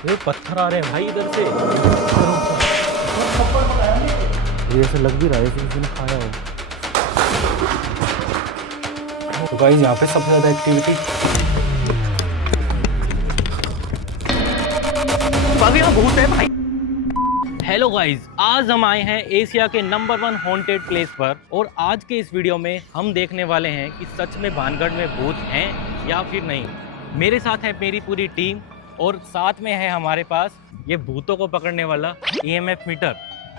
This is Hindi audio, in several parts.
ये पत्थर आ रहे हैं भाई इधर से। ये ऐसे लग भी रहा है जैसे किसी ने खाया हो। तो गाइस यहाँ पे सबसे ज़्यादा एक्टिविटी यहाँ भूत है भाई। हेलो गाइस, आज हम आए हैं एशिया के नंबर 1 हॉन्टेड प्लेस पर और आज के इस वीडियो में हम देखने वाले हैं कि सच में भानगढ़ में भूत हैं या फिर नहीं। मेरे साथ है मेरी पूरी टीम और साथ में है हमारे पास ये भूतों को पकड़ने वाला EMF मीटर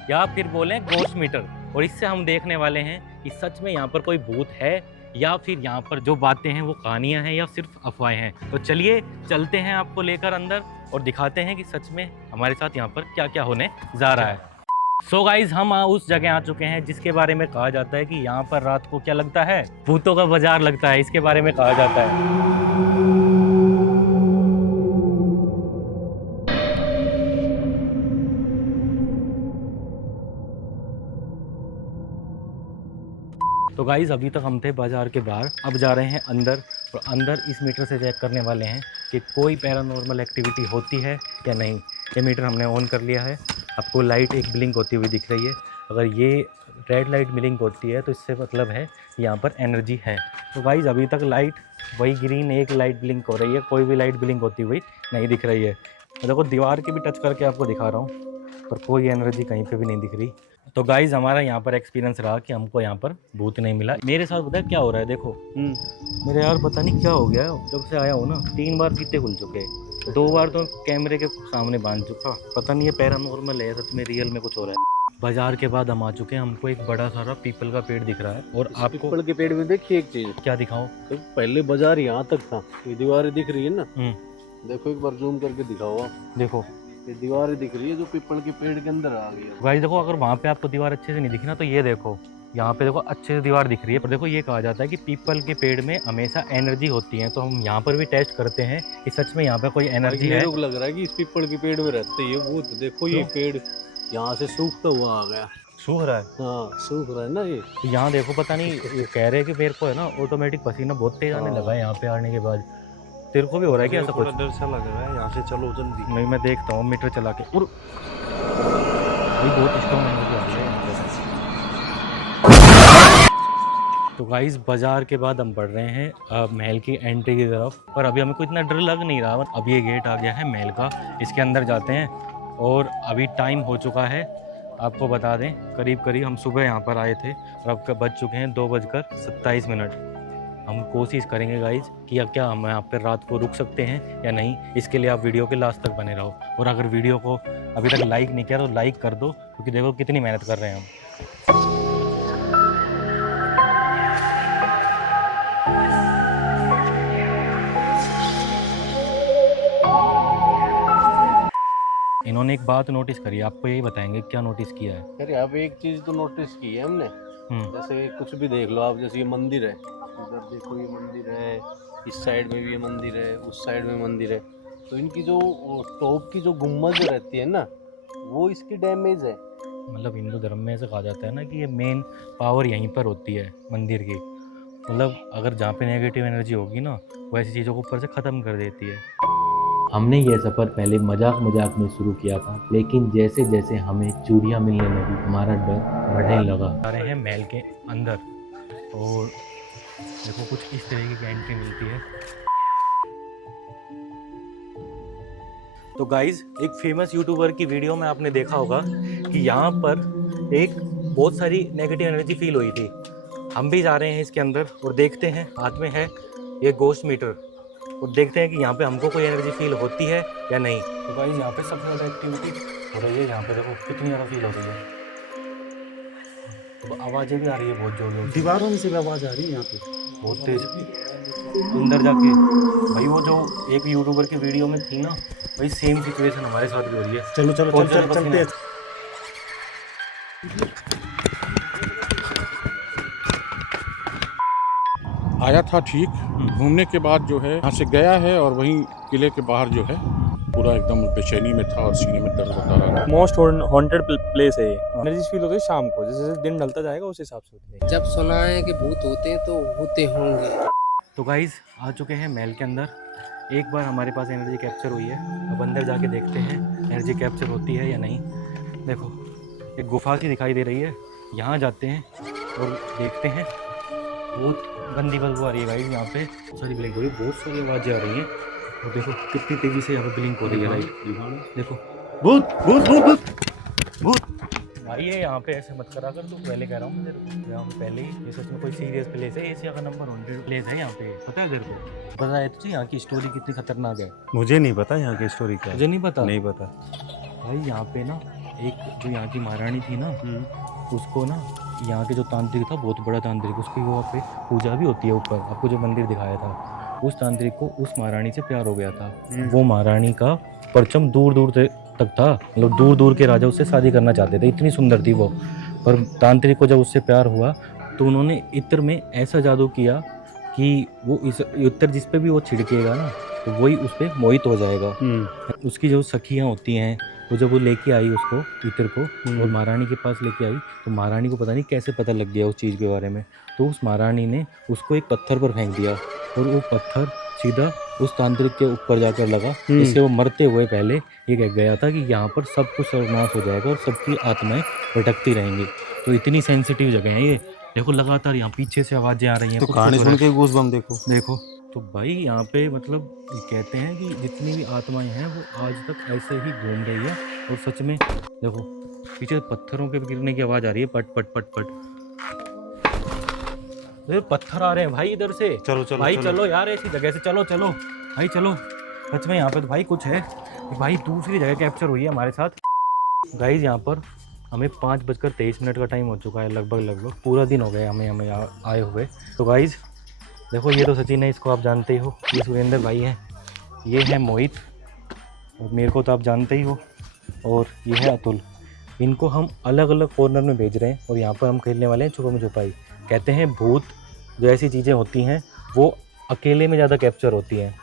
या फिर बोलें गोस्ट मीटर, और इससे हम देखने वाले हैं कि सच में यहाँ पर कोई भूत है या फिर यहाँ पर जो बातें हैं वो कहानियाँ हैं या सिर्फ अफवाहें हैं। तो चलिए चलते हैं आपको लेकर अंदर और दिखाते हैं कि सच में हमारे साथ यहाँ पर क्या क्या होने जा रहा है। सो गाइज, हम उस जगह आ चुके हैं जिसके बारे में कहा जाता है कि यहाँ पर रात को क्या लगता है, भूतों का बाजार लगता है, इसके बारे में कहा जाता है। तो गाइज़ अभी तक हम थे बाज़ार के बाहर, अब जा रहे हैं अंदर और अंदर इस मीटर से चेक करने वाले हैं कि कोई पैरानॉर्मल एक्टिविटी होती है या नहीं। ये मीटर हमने ऑन कर लिया है। आपको लाइट एक ब्लिंक होती हुई दिख रही है। अगर ये रेड लाइट ब्लिंक होती है तो इससे मतलब है यहाँ पर एनर्जी है। तो गाइज़ अभी तक लाइट वही ग्रीन एक लाइट ब्लिंक हो रही है, कोई भी लाइट ब्लिंक होती हुई नहीं दिख रही है। मैं देखो दीवार की भी टच करके आपको दिखा रहा हूँ पर कोई एनर्जी कहीं पे भी नहीं दिख रही। तो गाइज हमारा यहाँ पर एक्सपीरियंस रहा कि हमको यहाँ पर भूत नहीं मिला। मेरे साथ पता है क्या हो रहा है, देखो मेरे यार पता नहीं क्या हो गया है। जब से आया हूँ ना 3 बार फीते खुल चुके हैं, 2 बार तो कैमरे के सामने बांध चुका। पता नहीं ये पैरानॉर्मल है सच में, रियल में कुछ हो रहा है। बाजार के बाद हम आ चुके हैं, हमको एक बड़ा सारा पीपल का पेड़ दिख रहा है और आपको पीपल के पेड़ में देखिए एक चीज क्या दिखाऊं। तो पहले बाजार यहाँ तक था, ये दीवारें दिख रही है ना, देखो एक बार जूम करके दिखाओ आप, देखो ये दीवारें दिख रही है जो पीपल के पेड़ के अंदर आ गई है। भाई देखो, अगर वहाँ पे आपको दीवार अच्छे से नहीं दिखी ना तो ये देखो यहाँ पे देखो अच्छे से दीवार दिख रही है। पर देखो ये कहा जाता है कि पीपल के पेड़ में हमेशा एनर्जी होती है, तो हम यहाँ पर भी टेस्ट करते हैं कि सच में यहाँ पे कोई एनर्जी है। मेरे को लग रहा है कि इस पीपल के पेड़ में रहते ही भूत। देखो ये पेड़ यहाँ से सूखता हुआ आ गया, सूख रहा है। हाँ सूख रहा है ना ये। तो यहाँ देखो पता नहीं ये कह रहे हैं कि मेरे को है ना ऑटोमेटिक पसीना बहुत तेज आने लगा है यहाँ पे आने के बाद। तेरे को भी हो रहा है कि ऐसा कुछ? डर सा लग रहा है, यहाँ से चलो जल्दी। नहीं मैं देखता हूँ मीटर चला के। और बहुत स्ट्रॉन्ग एनर्जी आ रही है यहाँ पे। तो गाइस बाजार के बाद हम बढ़ रहे हैं महल की एंट्री की तरफ, पर अभी हमें कोई इतना डर लग नहीं रहा। अब ये गेट आ गया है महल का, इसके अंदर जाते हैं। और अभी टाइम हो चुका है, आपको बता दें करीब करीब हम सुबह यहाँ पर आए थे और अब बज चुके हैं 2:27। हम कोशिश करेंगे गाइज कि क्या हम यहाँ पर रात को रुक सकते हैं या नहीं। इसके लिए आप वीडियो के लास्ट तक बने रहो और अगर वीडियो को अभी तक लाइक नहीं किया तो लाइक कर दो, क्योंकि देखो कितनी मेहनत कर रहे हैं हम। इन्होंने एक बात नोटिस करी, आपको यही बताएंगे क्या नोटिस किया है। अरे अब एक चीज तो नोटिस की है हमने, जैसे कुछ भी देख लो आप, जैसे ये मंदिर है, उधर देखो ये मंदिर है, इस साइड में भी ये मंदिर है, उस साइड में मंदिर है, तो इनकी जो टॉप की जो गुम्बद रहती है ना वो इसकी डैमेज है। मतलब हिंदू धर्म में ऐसा कहा जाता है ना कि ये मेन पावर यहीं पर होती है मंदिर की। मतलब अगर जहाँ पे नेगेटिव एनर्जी होगी ना वो ऐसी चीज़ों को ऊपर से ख़त्म कर देती है। हमने यह सफ़र पहले मजाक में शुरू किया था, लेकिन जैसे जैसे हमें चूड़ियाँ मिलने लगी हमारा डर बढ़ने लगा। आ रहे हैं महल के अंदर और देखो कुछ इस तरीके की एंट्री मिलती है। तो गाइज एक फेमस यूट्यूबर की वीडियो में आपने देखा होगा कि यहाँ पर एक बहुत सारी नेगेटिव एनर्जी फील हुई थी। हम भी जा रहे हैं इसके अंदर और देखते हैं, हाथ में है ये गोस्ट मीटर, और देखते हैं कि यहाँ पे हमको कोई एनर्जी फील होती है या नहीं। तो गाइस यहाँ पे सबसे ज़्यादा एक्टिविटी हो रही है, यहाँ पे देखो कितनी ज़्यादा फील हो रही है। तो आवाज़ें भी आ रही है बहुत जोर जोर, दीवारों में से भी आवाज आ रही है यहाँ पे बहुत तेज। अंदर जाके भाई वो जो एक यूट्यूबर की वीडियो में थी ना, वही सेम सिचुएशन हमारे साथ भी हो रही है। चलो चलो बहुत चल, ज़्यादा चलते हैं। आया था ठीक, घूमने के बाद जो है यहाँ से गया है और वहीं किले के बाहर जो है पूरा एकदम बेचैनी में था और सीने में दर्द होता रहा। मोस्ट हॉन्टेड प्लेस है ये। एनर्जी फील होती है शाम को, जैसे जैसे दिन ढलता जाएगा उस हिसाब से होती है। जब सुना है कि भूत होते हैं तो होते होंगे। तो गाइज आ चुके हैं महल के अंदर। एक बार हमारे पास एनर्जी कैप्चर हुई है, अब अंदर जाके देखते हैं एनर्जी कैप्चर होती है या नहीं। देखो एक गुफा सी दिखाई दे रही है, यहाँ जाते हैं और देखते हैं। बहुत गंदी बदबू आ रही है गाइस, यहाँ पे सारी ब्लिंक हो रही है, बहुत सारी आवाज़ें आ रही हैं। और देखो कितनी तेज़ी से यहाँ पे ब्लिंक हो रही है लाइट। देखो भूत भूत भूत भूत भूत भाई, ये यहाँ पे ऐसे मत करा कर, तू पहले कह रहा हूँ मुझे यहाँ पे पहले ही। ये सच में कोई सीरियस प्लेस है, एशिया का नंबर 100 प्लेस है यहाँ पे, पता है तेरे को? पता है तुझे यहाँ की स्टोरी कितनी खतरनाक है? मुझे नहीं पता यहाँ की स्टोरी क्या है। मुझे नहीं पता। नहीं पता भाई यहाँ पे ना एक जो यहाँ की महारानी थी ना, उसको ना यहाँ के जो तांत्रिक था, बहुत बड़ा तांत्रिक, उसकी वहाँ पे पूजा भी होती है ऊपर, आपको जो मंदिर दिखाया था, उस तांत्रिक को उस महारानी से प्यार हो गया था। वो महारानी का परचम दूर दूर तक था, मतलब दूर दूर के राजा उससे शादी करना चाहते थे, इतनी सुंदर थी वो। पर तांत्रिक को जब उससे प्यार हुआ तो उन्होंने इत्र में ऐसा जादू किया कि वो इस इत्र जिस पे भी वो छिड़केगा ना, तो वही उस पर मोहित हो जाएगा। उसकी जो सखियाँ होती हैं, वो जब वो लेके आई उसको इत्र को और महारानी के पास लेके आई, तो महारानी को पता नहीं कैसे पता लग गया उस चीज़ के बारे में। तो उस महारानी ने उसको एक पत्थर पर फेंक दिया और वो पत्थर सीधा उस तांत्रिक के ऊपर जाकर लगा, जिससे वो मरते हुए पहले ये कह गया था कि यहाँ पर सब कुछ सर्वनाश हो जाएगा और सबकी आत्माएं भटकती रहेंगी। तो इतनी सेंसिटिव जगह है ये। देखो लगातार यहाँ पीछे से आवाज़ें आ रही हैं। तो कहानी सुन के गूज़बम्प देखो। तो भाई यहाँ पे मतलब कहते हैं कि जितनी भी आत्माएं हैं वो आज तक ऐसे ही घूम रही है। और सच में देखो पीछे पत्थरों के गिरने की आवाज़ आ रही है, पट पट पट पट। पत्थर आ रहे हैं भाई इधर से। चलो चलो भाई चलो यार, ऐसी जगह से चलो चलो भाई चलो। सच में यहाँ पे तो भाई कुछ है भाई, दूसरी जगह कैप्चर हुई है हमारे साथ। गाइज यहाँ पर हमें 5:23 का टाइम हो चुका है, लगभग पूरा दिन हो गया हमें आए हुए। तो गाइज देखो, ये तो सचिन है, इसको आप जानते ही हो, ये सुरेंद्र भाई हैं, ये है मोहित और मेरे को तो आप जानते ही हो, और ये है अतुल। इनको हम अलग अलग कॉर्नर में भेज रहे हैं और यहाँ पर हम खेलने वाले हैं छुपम छुपाई। कहते हैं भूत जो ऐसी चीज़ें होती हैं वो अकेले में ज़्यादा कैप्चर होती हैं।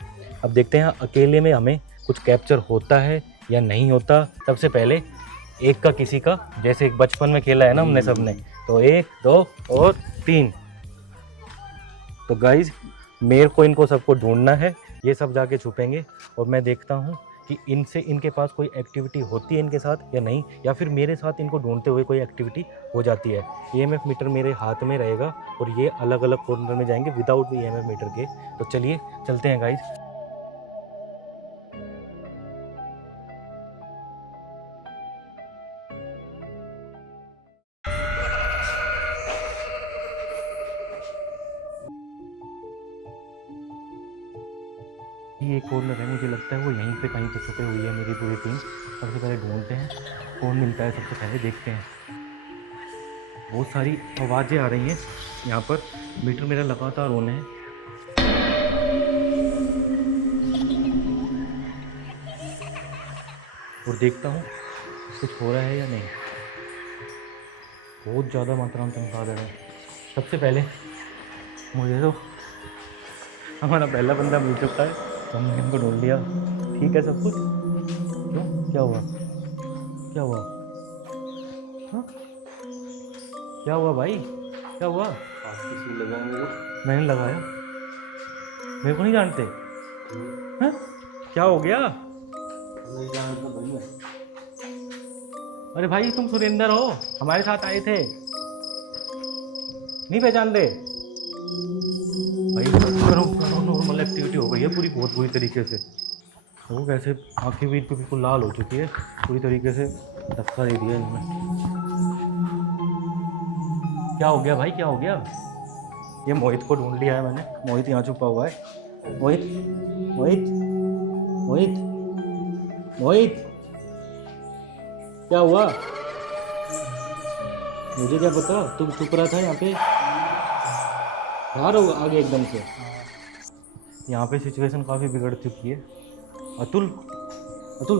अब देखते हैं अकेले में हमें कुछ कैप्चर होता है या नहीं होता। सबसे पहले एक का किसी का, जैसे बचपन में खेला है ना हमने सबने, तो 1 2 और 3। तो गाइज मेरे को इनको सबको ढूंढना है, ये सब जाके छुपेंगे और मैं देखता हूँ कि इनके पास कोई एक्टिविटी होती है इनके साथ या नहीं, या फिर मेरे साथ इनको ढूंढते हुए कोई एक्टिविटी हो जाती है। EMF मीटर मेरे हाथ में रहेगा और ये अलग अलग कॉर्नर में जाएंगे विदाउट EMF मीटर के। तो चलिए चलते हैं गाइज। ये एक कॉर्नर है, मुझे लगता है वो यहीं पे कहीं पे छुपे हुई है मेरी पूरी टीम। सबसे पहले ढूंढते हैं कौन मिलता है, सबसे पहले देखते हैं। बहुत सारी आवाज़ें आ रही हैं यहाँ पर, मीटर मेरा लगातार ऑन है। और देखता हूँ कुछ हो रहा है या नहीं। बहुत ज़्यादा मात्रा में चमका है। सबसे पहले मुझे तो हमारा पहला बंदा मिल चुका है, तो हमने इनको ढूंढ लिया। ठीक है सब कुछ। क्यों, क्या हुआ, क्या हुआ, हाँ क्या हुआ भाई, क्या हुआ? मैंने लगाया, मेरे को नहीं जानते? हाँ क्या हो गया? अरे भाई तुम सुरेंद्र हो, हमारे साथ आए थे, नहीं पहचान रहे भाई? नॉर्मल एक्टिविटी हो गई है पूरी, बहुत बुरी तरीके से। वो कैसे आँखें भी बिल्कुल लाल हो चुकी है, पूरी तरीके से धक्का दे दिया इन्होंने। क्या हो गया भाई, क्या हो गया? ये मोहित को ढूंढ लिया है मैंने, मोहित यहाँ छुपा हुआ है। मोहित मोहित मोहित मोहित, क्या हुआ? मुझे क्या पता, तुम छुप रहा था यहाँ पे, बाहर हो आगे एकदम से। यहाँ पे सिचुएशन काफ़ी बिगड़ चुकी है। अतुल, अतुल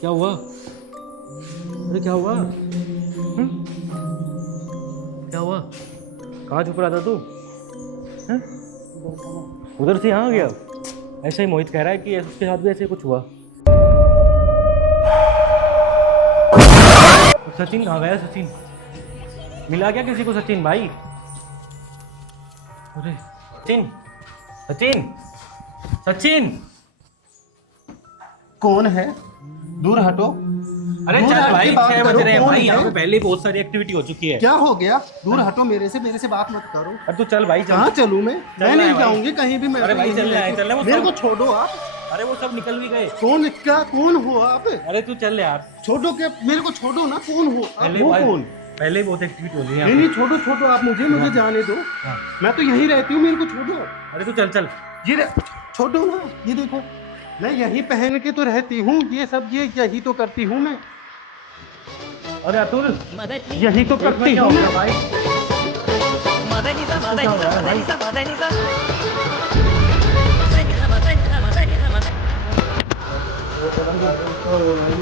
क्या हुआ? अरे क्या हुआ? क्या हुआ? कहाँ छुप रहा था तू? उधर से यहाँ आ गया? ऐसा ही मोहित कह रहा है कि उसके साथ भी ऐसे कुछ हुआ। सचिन कहाँ गया? सचिन मिला क्या किसी को? सचिन भाई, अरे सचिन, सचिन सचिन कौन है? दूर हटो। अरे दूर चल हट भाई के बात 6 बज करो, रहे हैं कौन भाई, है? यहाँ पे पहले ही बहुत सारी एक्टिविटी हो चुकी है। क्या हो गया? दूर हटो मेरे से बात मत करो। अरे तू चल भाई चल। कहाँ चलूं मैं चलना है नहीं भाई। जाऊंगी कहीं भी। मैं अरे तो भाई यहीं चलना है, रहती हूँ। चलना है, वो मेरे सब- को छोड़ो आप। अरे वो सब निकल भी गए। कौन हो आप? अरे तू चल यार। छोड़ो के मेरे को छोड़ो ना। कौन हो आप? पहले वो भाई- कौन? पहले ही बहुत एक्टिविटी हो रही है नहीं यहाँ नहीं छोड़ो आप मुझे जाने दो। हाँ। मैं तो यहीं रहती हूँ, मेरे को छोड़ो। पे। अरे तू चल चल। छोड़ो ना। ये देखो मैं यही पहन के तो रहती हूँ, ये सब ये यही तो करती हूँ मैं। अरे अतुल यही तो करती हूँ मैं। भाई।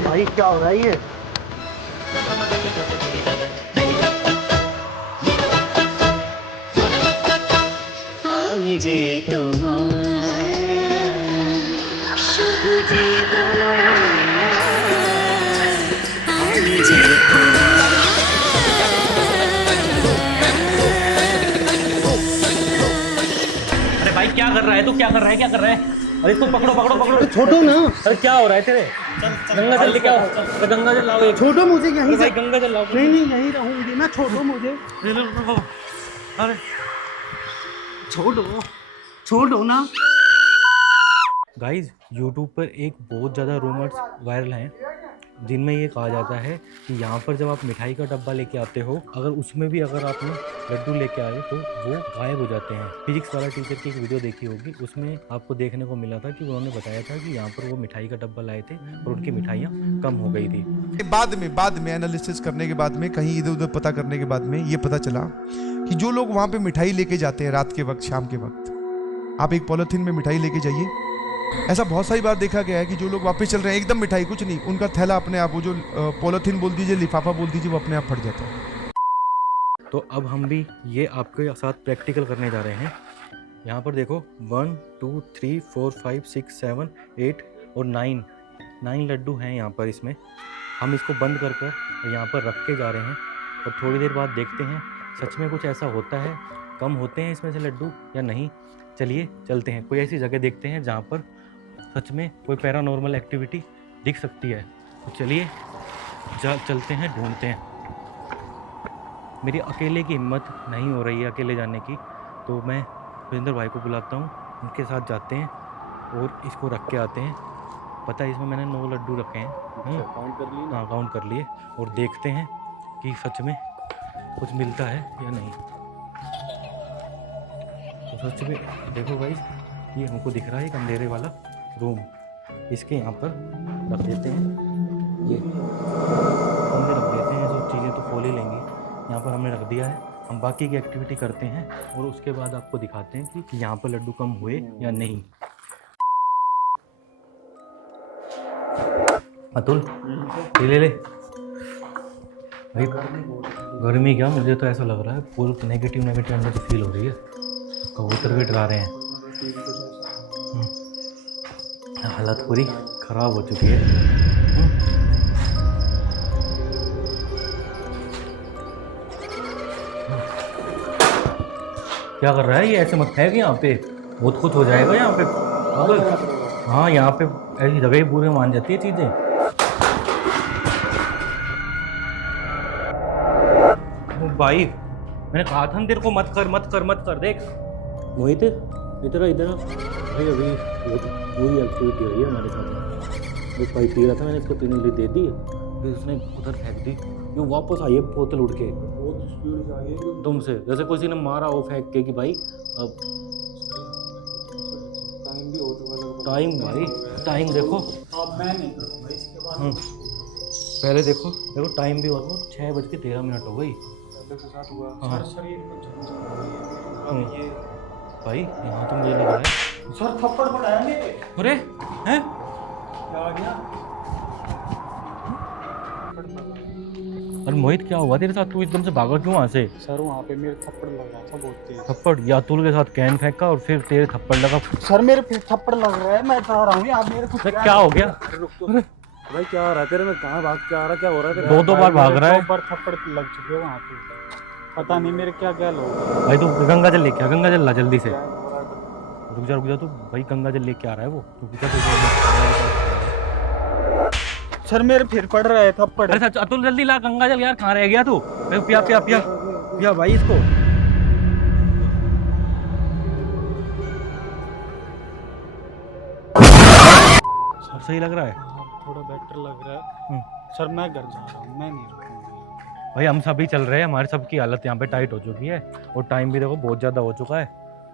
भाई क्या हो रहा है ये? अरे भाई क्या कर रहा है तू? क्या कर रहा है? अरे इसको पकड़ो। छोड़ो ना। अरे क्या हो रहा है तेरे? गंगा जल लेके आओ। अरे गंगा जल लाओ एक। छोड़ो मुझे यहीं अरे से। भाई गंगा जल लाओ। नहीं यहीं रहूंगी मैं। छोड़ो मुझे। अरे छोड़ो ना। गाइज यूट्यूब पर एक बहुत ज़्यादा रूमर्स वायरल हैं जिनमें ये कहा जाता है कि यहाँ पर जब आप मिठाई का डब्बा लेके आते हो, अगर उसमें भी अगर आपने लड्डू लेके आए तो वो गायब हो जाते हैं। फिजिक्स वाला टीचर की एक वीडियो देखी होगी, उसमें आपको देखने को मिला था कि उन्होंने बताया था कि यहाँ पर वो मिठाई का डब्बा लाए थे और उनकी मिठाइयाँ कम हो गई थी। बाद में एनालिसिस करने के बाद में, कहीं इधर उधर पता करने के बाद में ये पता चला कि जो लोग वहाँ पे मिठाई लेके जाते हैं रात के वक्त, शाम के वक्त, आप एक पॉलिथीन में मिठाई लेके जाइए, ऐसा बहुत सारी बार देखा गया है कि जो लोग वापस चल रहे हैं एकदम मिठाई कुछ नहीं, उनका थैला अपने आप, वो जो पॉलिथीन बोल दीजिए, लिफाफा बोल दीजिए, वो अपने आप फट जाता है। तो अब हम भी ये आपके साथ प्रैक्टिकल करने जा रहे हैं। यहाँ पर देखो 1 2 3 4 5 6 7 8 और 9 लड्डू हैं यहाँ पर। इसमें हम इसको बंद कर यहाँ पर रख के जा रहे हैं और थोड़ी देर बाद देखते हैं सच में कुछ ऐसा होता है, कम होते हैं इसमें से लड्डू या नहीं। चलिए चलते हैं, कोई ऐसी जगह देखते हैं जहाँ पर सच में कोई पैरानॉर्मल एक्टिविटी दिख सकती है। तो चलिए चलते हैं, ढूंढते हैं। मेरी अकेले की हिम्मत नहीं हो रही है अकेले जाने की, तो मैं राजेंद्र भाई को बुलाता हूँ, उनके साथ जाते हैं और इसको रख के आते हैं। पता है इसमें मैंने 9 लड्डू रखे हैं। काउंट कर लिए? हाँ काउंट कर लिए और देखते हैं कि सच में कुछ मिलता है या नहीं। तो सच में देखो भाई, ये हमको दिख रहा है एक अंधेरे वाला रूम, इसके यहाँ पर रख देते हैं। ये हमने रख देते हैं, जो चीज़ें तो खोल ही लेंगी। यहाँ पर हमने रख दिया है, हम बाकी की एक्टिविटी करते हैं और उसके बाद आपको दिखाते हैं कि यहाँ पर लड्डू कम हुए या नहीं। अतुल ले भाई, गर्मी क्या, मुझे तो ऐसा लग रहा है पूरा नेगेटिव अंदर तो फील हो रही है। कबूतर भी डरा रहे हैं। हालत पूरी खराब हो चुकी है। क्या कर रहा है ये? ऐसे मत फेंक, यहाँ पे बहुत कुछ हो जाएगा यहाँ पे। हाँ यहाँ पे ऐसी जगह ही पूरे मान जाती है चीज़ें। भाई मैंने कहा था तेरे को मत कर। देख मोहित इधर भाई, अभी पूरी एक्टिविटी हुई है हमारे साथ। एक पाइप पी रहा था, मैंने इसको पीने के लिए दे दी, फिर उसने उधर फेंक दी। ये वापस आई है बोतल उड़ के तुमसे, जैसे किसी ने मारा हो फेंक के कि भाई अब टाइम भी हो चुका। टाइम देखो। पहले देखो टाइम भी हो गया, 6:13 हो गई। हाँ भाई यहाँ तो मुझे लग रहा है सर थप्पड़ पड़ाया मेरे। अरे हैं क्या आ गया? अरे मोहित क्या हुआ तेरे साथ? तू एकदम से भागा क्यों वहाँ से? सर वहाँ पे मेरे थप्पड़ लग रहा था बहुत तेज। थप्पड़? या अतुल के साथ कैन फेंका और फिर तेरे थप्पड़ लगा? सर मेरे थप्पड़ लग रहा है, मैं चाह रहा हूँ आप मेरे को। क्या हो गया? भाई क्या हो रहा है तेरे में? कहाँ भाग के आ रहा? क्या हो रहा है तेरे? 2 बार भाग रहा है। 2 बार थप्पड़ लग चुके हैं वहाँ पे, पता नहीं मेरे क्या लोग। भाई तू गंगा जल लेके आ, गंगा जल ला जल्दी से। रुक जा, तो भाई गंगा जल लेके आ रहा है वो। रुक जा, सर मेरे फिर पड़ रहा है थप्पड़। अरे अतुल जल्दी ला गंगा जल यार, कहाँ रह गया तू? पिया पिया पिया पिया भाई इसको। सर सही लग रहा है? थोड़ा बेटर लग रहा है सर। मैं घर जा रहा हूँ, मैं नहीं रुकूंगा। भाई हम सभी चल रहे हैं, हमारे सबकी हालत यहाँ पे टाइट हो चुकी है और टाइम भी देखो बहुत ज़्यादा हो चुका है।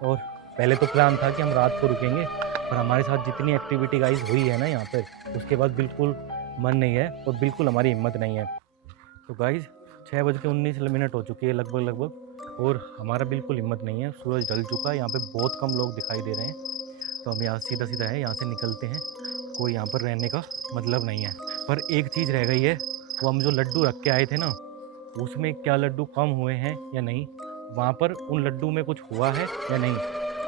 और पहले तो प्लान था कि हम रात को रुकेंगे, पर हमारे साथ जितनी एक्टिविटी गाइस हुई है ना यहाँ पे, उसके बाद बिल्कुल मन नहीं है और बिल्कुल हमारी हिम्मत नहीं है। तो गाइस 6:19 हो चुकी है लगभग, और हमारा बिल्कुल हिम्मत नहीं है। सूरज ढल चुका है, यहाँ पे बहुत कम लोग दिखाई दे रहे हैं। तो हम यहाँ सीधा है, यहाँ से निकलते हैं। कोई यहाँ पर रहने का मतलब नहीं है। पर एक चीज़ रह गई है, वो हम जो लड्डू रख के आए थे ना, उसमें क्या लड्डू कम हुए हैं या नहीं, वहाँ पर उन लड्डू में कुछ हुआ है या नहीं।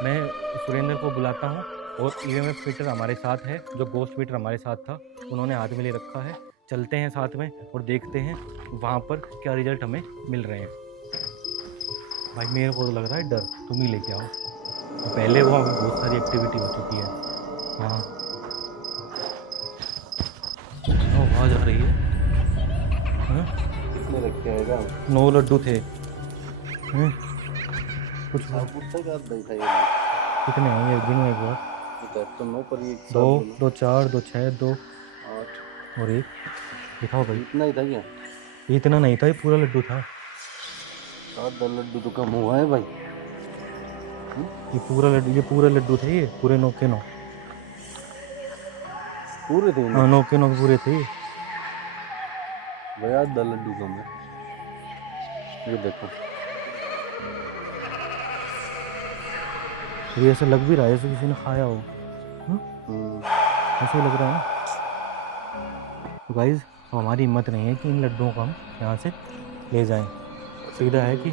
मैं सुरेंद्र को बुलाता हूँ और EMF मीटर हमारे साथ है, जो गोस्ट मीटर हमारे साथ था उन्होंने हाथ में ले रखा है। चलते हैं साथ में और देखते हैं वहाँ पर क्या रिजल्ट हमें मिल रहे हैं। भाई मेरे को तो लग रहा है डर, तुम ही लेके आओ। तो पहले वहाँ बहुत सारी एक्टिविटी हो चुकी है। हाँ आवाज़ आ रही है। हाँ? कितने रखे आएगा? 9 लड्डू थे। कुछ कितने हैं ये, गिनो एक बार। तो 9 पर ये 2 2 4 2 6 2 8 और 1 दिखाओ भाई। इतना ही था क्या? इतना नहीं था, ये पूरा लड्डू था। 7 लड्डू तो कम हुआ है भाई। ये पूरा लड्डू थे, ये पूरे 9 के 9। पूरे थे? हाँ 9 के 9 पूरे थे भैया 10 लड्डू कम है। ये देखो, ये ऐसा लग भी रहा है जैसे किसी ने खाया हो। ऐसे ही लग रहा है ना। तो गाइज हमारी हिम्मत नहीं है कि इन लड्डुओं को हम यहाँ से ले जाएं। सीधा है कि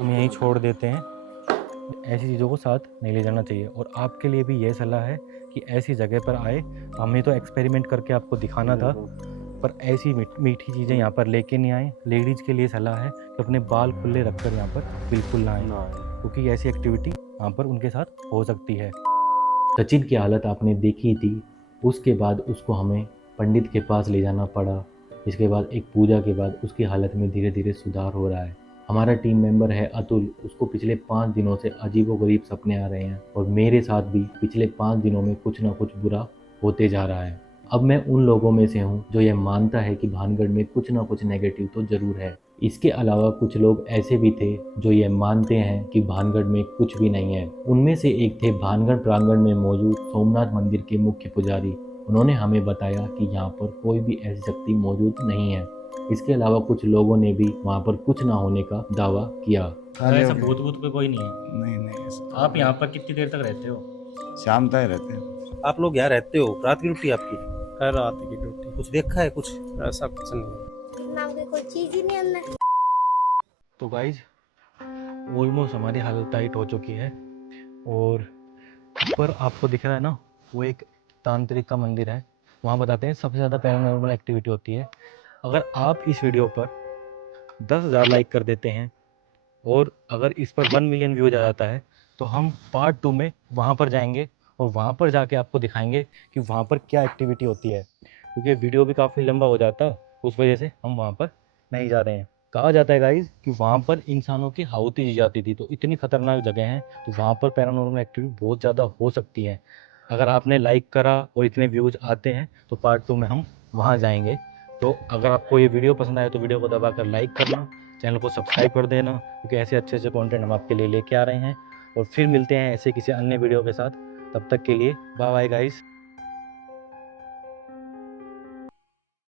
हम यहीं छोड़ देते हैं। ऐसी चीज़ों को साथ नहीं ले जाना चाहिए। और आपके लिए भी ये सलाह है कि ऐसी जगह पर आए, हमें तो एक्सपेरिमेंट करके आपको दिखाना था, पर ऐसी मीठी चीज़ें यहाँ पर लेके नहीं आए। लेडीज़ के लिए सलाह है कि अपने बाल खुले रखकर यहाँ पर बिल्कुल ना आए, क्योंकि ऐसी एक्टिविटी यहाँ पर उनके साथ हो सकती है। सचिन की हालत आपने देखी थी। उसके बाद उसको हमें पंडित के पास ले जाना पड़ा। इसके बाद एक पूजा के बाद उसकी हालत में धीरे धीरे सुधार हो रहा है। हमारा टीम मेंबर है अतुल, उसको पिछले 5 दिनों से अजीबोगरीब सपने आ रहे हैं और मेरे साथ भी पिछले 5 दिनों में कुछ ना कुछ बुरा होते जा रहा है। अब मैं उन लोगों में से हूँ जो ये मानता है कि भानगढ़ में कुछ ना कुछ नेगेटिव तो ज़रूर है। इसके अलावा कुछ लोग ऐसे भी थे जो ये मानते हैं कि भानगढ़ में कुछ भी नहीं है। उनमें से एक थे भानगढ़ प्रांगण में मौजूद सोमनाथ मंदिर के मुख्य पुजारी। उन्होंने हमें बताया कि यहाँ पर कोई भी ऐसी शक्ति मौजूद नहीं है। इसके अलावा कुछ लोगों ने भी वहाँ पर कुछ ना होने का दावा किया। ऐसा भूत पे कोई नहीं है? नहीं आप यहाँ पर कितनी देर तक रहते हो? शाम तक रहते हैं। आप लोग यहाँ रहते हो? रात की ड्यूटी आपकी? हर रात की ड्यूटी। कुछ देखा है? कुछ ऐसा कुछ नहीं। नाम की कोई चीज ही नहीं अंदर। तो गाइज ऑलमोस्ट हमारी हालत टाइट हो चुकी है और ऊपर आपको दिख रहा है ना, वो एक तांत्रिक का मंदिर है। वहाँ बताते हैं सबसे ज़्यादा पैरानॉर्मल एक्टिविटी होती है। अगर आप इस वीडियो पर 10,000 लाइक कर देते हैं और अगर इस पर 1 मिलियन व्यूज आ जाता है, तो हम पार्ट 2 में वहाँ पर जाएंगे और वहाँ पर जाके आपको दिखाएंगे कि वहाँ पर क्या एक्टिविटी होती है। क्योंकि वीडियो भी काफ़ी लंबा हो जाता, उस वजह से हम वहाँ पर नहीं जा रहे हैं। कहा जाता है गाइज कि वहाँ पर इंसानों की आहुति दी जाती थी, तो इतनी खतरनाक जगह है, तो वहाँ पर पैरानॉर्मल एक्टिविटी बहुत ज़्यादा हो सकती है। अगर आपने लाइक करा और इतने व्यूज़ आते हैं तो पार्ट 2 में हम वहाँ जाएंगे। तो अगर आपको ये वीडियो पसंद आए तो वीडियो को दबाकर लाइक करना, चैनल को सब्सक्राइब कर देना, क्योंकि ऐसे अच्छे कंटेंट हम आपके लिए लेके आ रहे हैं। और फिर मिलते हैं ऐसे किसी अन्य वीडियो के साथ। तब तक के लिए बाय बाय गाइस।